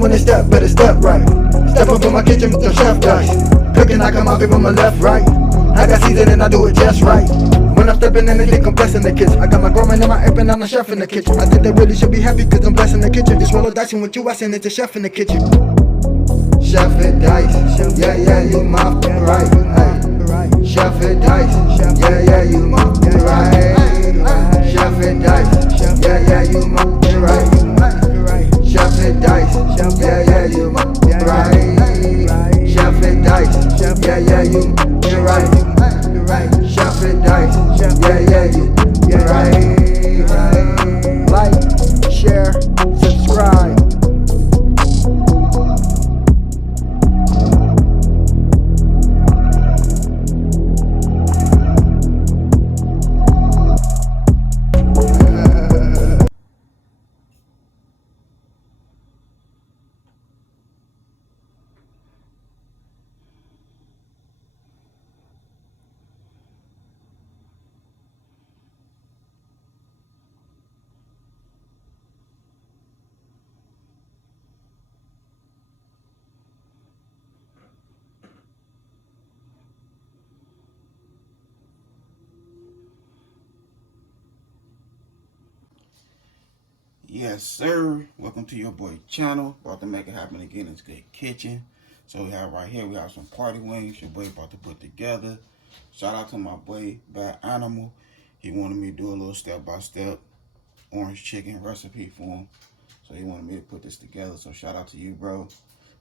when they step, better step right. Step up in my kitchen with the chef dice. Cooking, I come out from my left, right. I got season and I do it just right. When I'm stepping in, they think I'm blessing the kitchen. I got my grandma in my apron, I'm the chef in the kitchen. I think they really should be happy cause I'm blessing the kitchen. Just roll a dice and with you, I send it to chef in the kitchen. Chef and dice, yeah, yeah, you my right. Hey. Chef and dice, yeah, yeah, you my right. Chef and dice, yeah, yeah, you my right. Chef and dice, yeah, yeah, you my right. Chef and dice, yeah, yeah, you right. Chef and dice, yeah, yeah, you right. Like, share, subscribe. Yes, sir. Welcome to your boy channel. About to make it happen again. It's Good Kitchen. So we have right here, we have some party wings. Your boy about to put together. Shout out to my boy Bad Animal. He wanted me to do a little step-by-step orange chicken recipe for him. So he wanted me to put this together. So shout out to you, bro.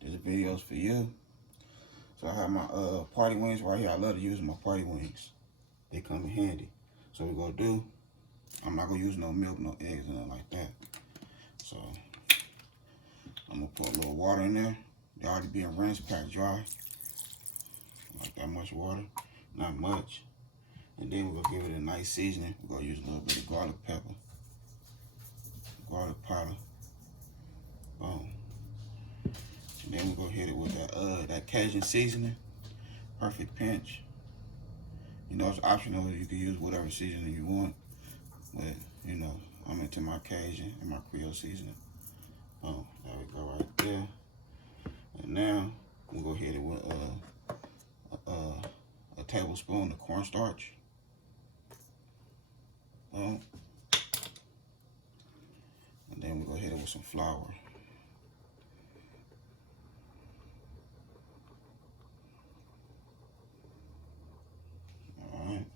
This video's for you. So I have my party wings right here. I love to use my party wings. They come in handy. So we're gonna do, I'm not gonna use no milk, no eggs, nothing like that. So I'm gonna put a little water in there. They already being rinsed, packed dry. Like that much water, not much. And then we're gonna give it a nice seasoning. We're gonna use a little bit of garlic pepper, garlic powder. Boom. And then we're gonna hit it with that Cajun seasoning. Perfect pinch. You know, it's optional. You can use whatever seasoning you want, but you know, I'm into my Cajun and my Creole seasoning. Oh, there we go right there. And now we'll go hit it with a tablespoon of cornstarch. And then we'll go hit it with some flour. Alright.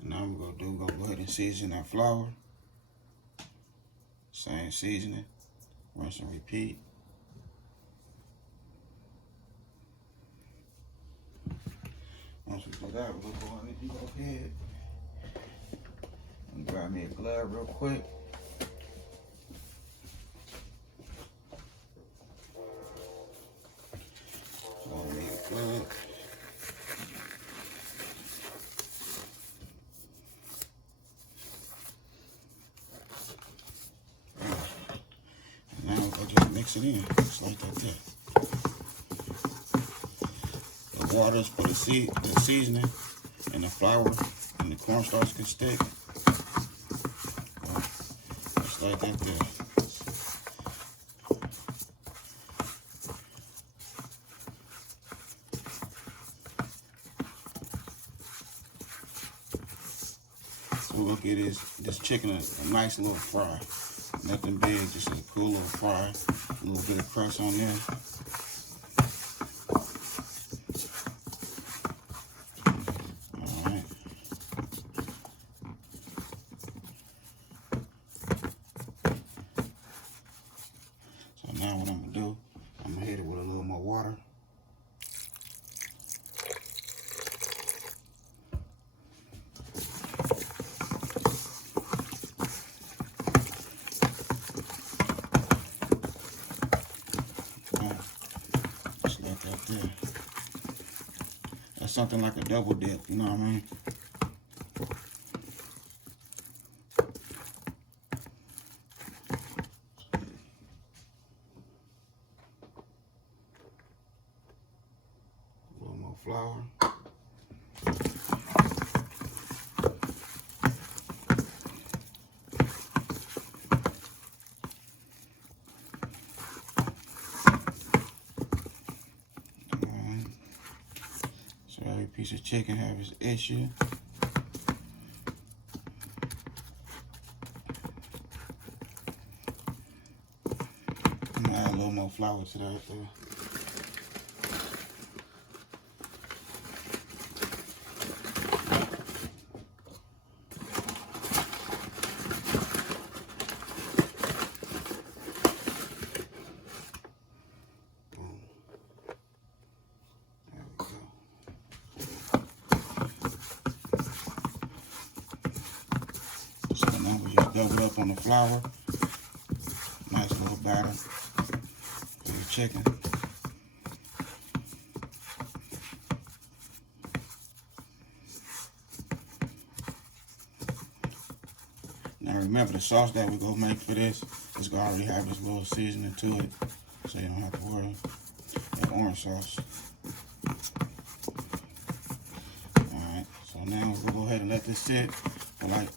And now we're gonna go ahead and season that flour. Same seasoning, rinse and repeat. Once we do that, we're gonna go ahead and grab me a glove real quick. So I need a glove. Mix it in, just like that. The water's for the seasoning, and the flour and the cornstarch can stick. Just like that there. So we're gonna get this chicken a nice little fry. Nothing big, just a cool little fry. A little bit of crust on there. Alright. So now what I'm gonna do, I'm gonna hit it with a little more water. There. That's something like a double dip, you know what I mean? A little more flour. piece of chicken have its issue. I'm gonna add a little more flour to that though. So now we just double up on the flour. Nice little batter for the chicken. Now remember, the sauce that we're gonna make for this is gonna already have this little seasoning to it, so you don't have to worry. That orange sauce. Alright, so now we'll go ahead and let this sit for like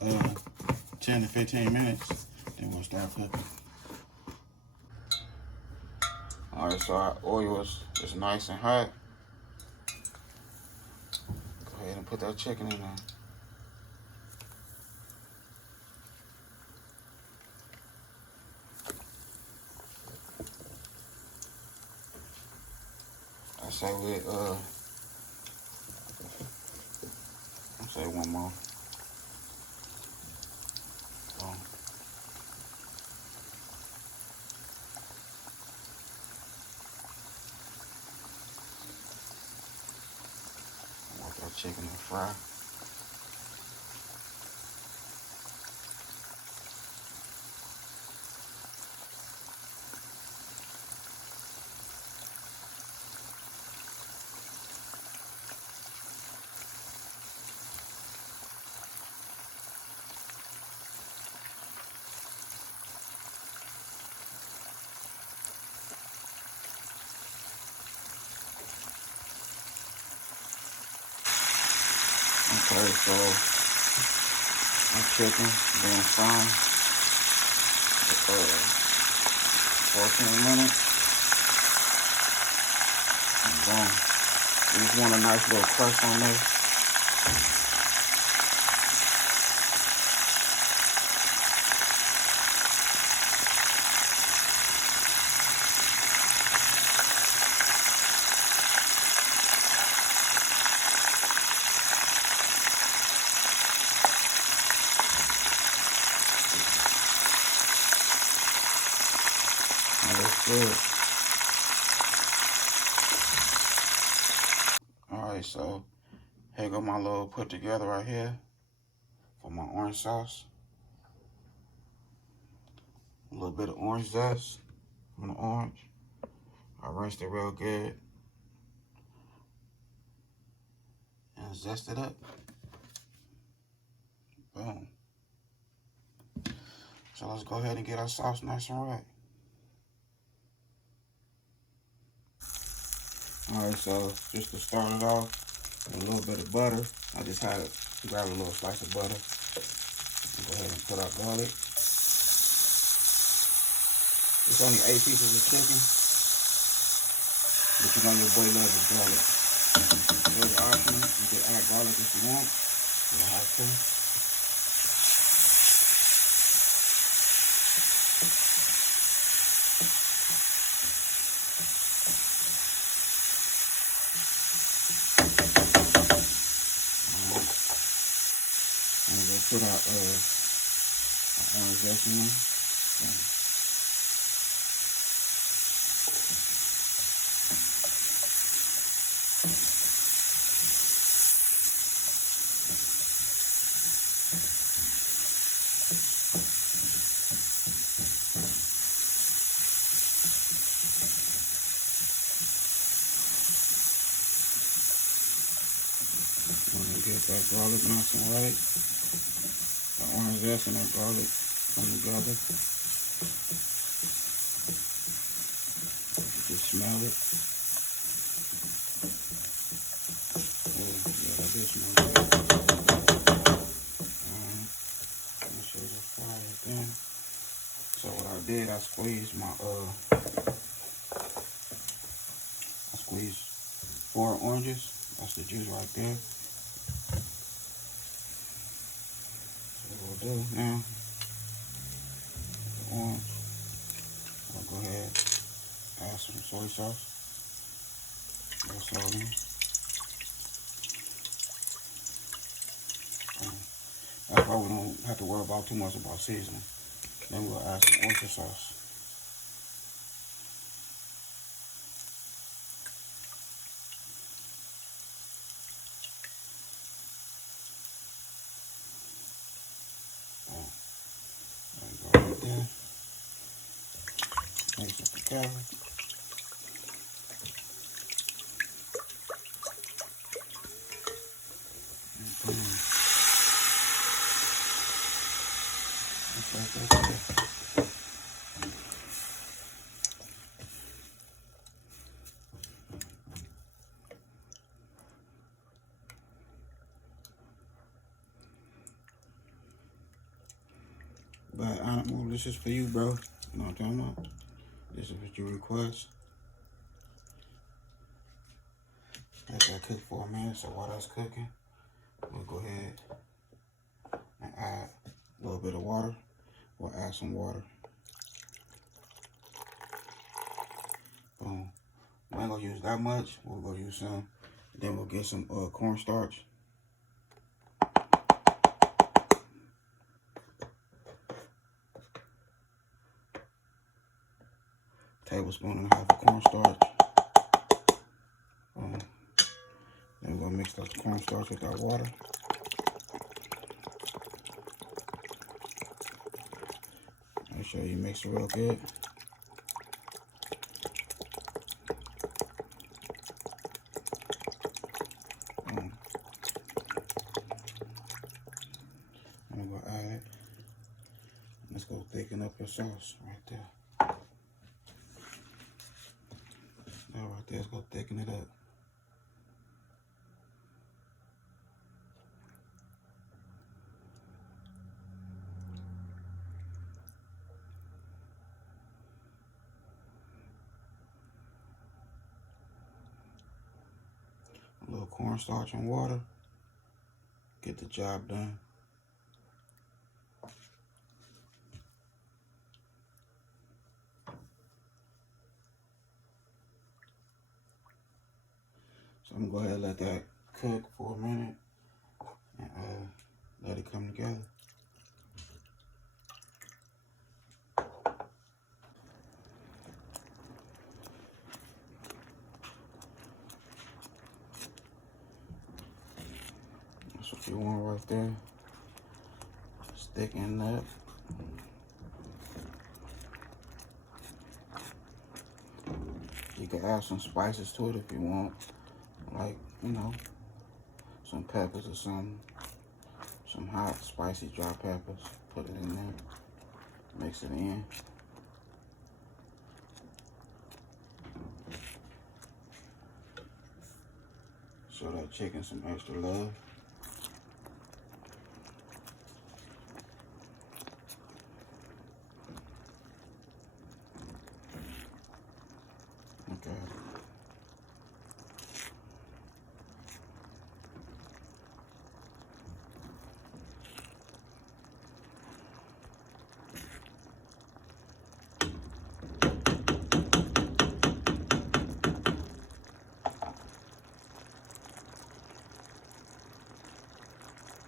10 to 15 minutes, then we'll start cooking. Alright, so our oil is nice and hot. Go ahead and put that chicken in there. I say one more. Want that chicken to fry. Okay, so my chicken being fine for 14 minutes. And boom. You just want a nice little crust on there. That's good. Alright, so here go my little put together right here for my orange sauce. A little bit of orange zest from the orange. I rinsed it real good and zest it up. Boom. So let's go ahead and get our sauce nice and right. Alright, so just to start it off, with a little bit of butter. I just had to grab a little slice of butter. Go ahead and put our garlic. It's only 8 pieces of chicken, but you know your boy loves his garlic. It's optional. You can add garlic if you want. You don't have to. And we'll put our orange zest in there. Get that garlic nice and right. The orange zest and that garlic come together. You can smell it. Oh, yeah, that did smell good. Alright. Make sure the fire is done. So what I did, I squeezed 4 oranges That's the juice right there. So what we'll do now, the orange, I'll go ahead, add some soy sauce. That's all in. That's why we don't have to worry about too much about seasoning. Then we'll add some oyster sauce. There we go right there. Mix up the carrot. But well, this is for you, bro. You know what I'm talking about? This is what you request. Let that cook for a minute. So while that's cooking, we'll go ahead and add a little bit of water. We'll add some water. Boom. We ain't gonna use that much. We'll go use some. Then we'll get some cornstarch. Tablespoon and a half of cornstarch. Then we'll mix up the cornstarch with our water. Make sure you mix it real good. I'm gonna add it. Let's go thicken up your sauce right there. That right there, let's go thicken it up. A little cornstarch and water. Get the job done. So I'm gonna go ahead and let that cook for a minute and let it come together. That's what you want right there. Sticking up. You can add some spices to it if you want. Like, you know, some peppers or something. Some hot, spicy, dry peppers. Put it in there. Mix it in. Show that chicken some extra love. Okay.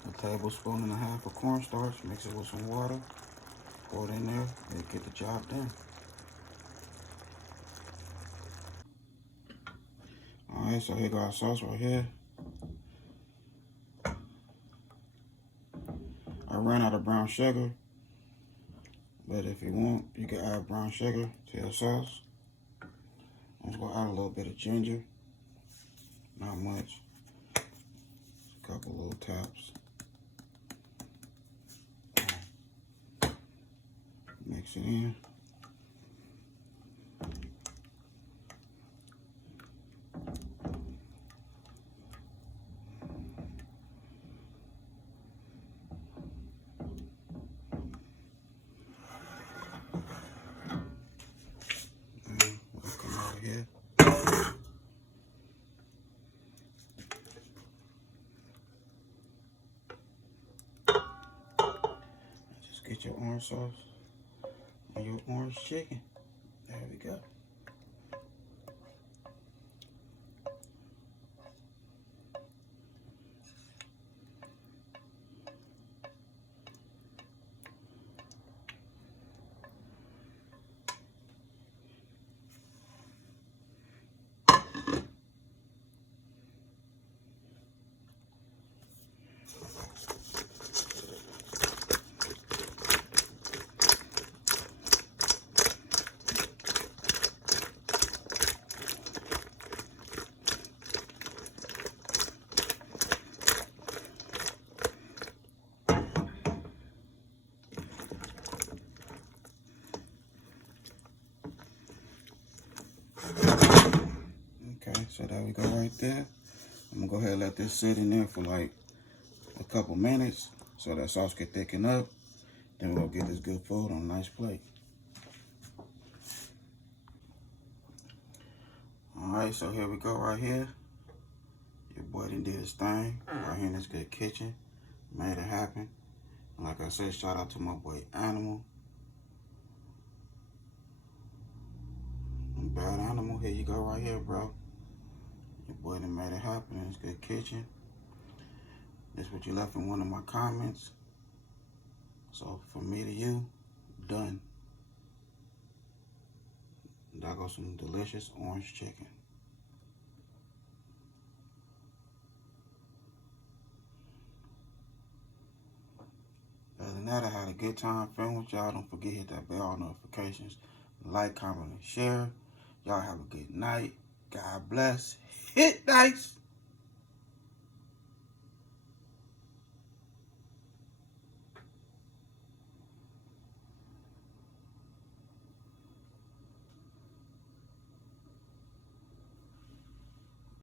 A tablespoon and a half of cornstarch, mix it with some water, pour it in there, and get the job done. Alright, so here got our sauce right here. I ran out of brown sugar, but if you want, you can add brown sugar to your sauce. I'm just gonna add a little bit of ginger, not much, a couple little taps. Mix it in. We'll come over here. get your orange sauce on your orange chicken. There we go. Okay, so there we go right there. I'm gonna go ahead and let this sit in there for like a couple minutes so that sauce can thicken up. Then we're gonna get this good food on a nice plate. Alright, so here we go right here. Your boy done did his thing right here in this good kitchen. Made it happen. And like I said, shout out to my boy Animal. Bad Animal, here you go right here, bro. Your boy done made it happen in this good kitchen. This what you left in one of my comments. So from me to you, done. There goes some delicious orange chicken. Other than that, I had a good time filming with y'all. Don't forget to hit that bell notifications. Like, comment, and share. Y'all have a good night. God bless. Hit dice.